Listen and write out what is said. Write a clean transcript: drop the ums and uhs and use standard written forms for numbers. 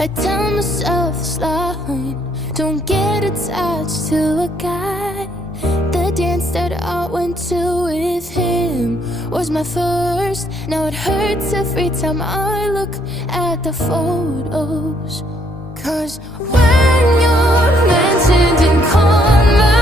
I tell myself this line: don't get attached to a guy. The dance that I went to with him was my first. Now it hurts every time I look at the photos. 'Cause when you're mentioned in conversation,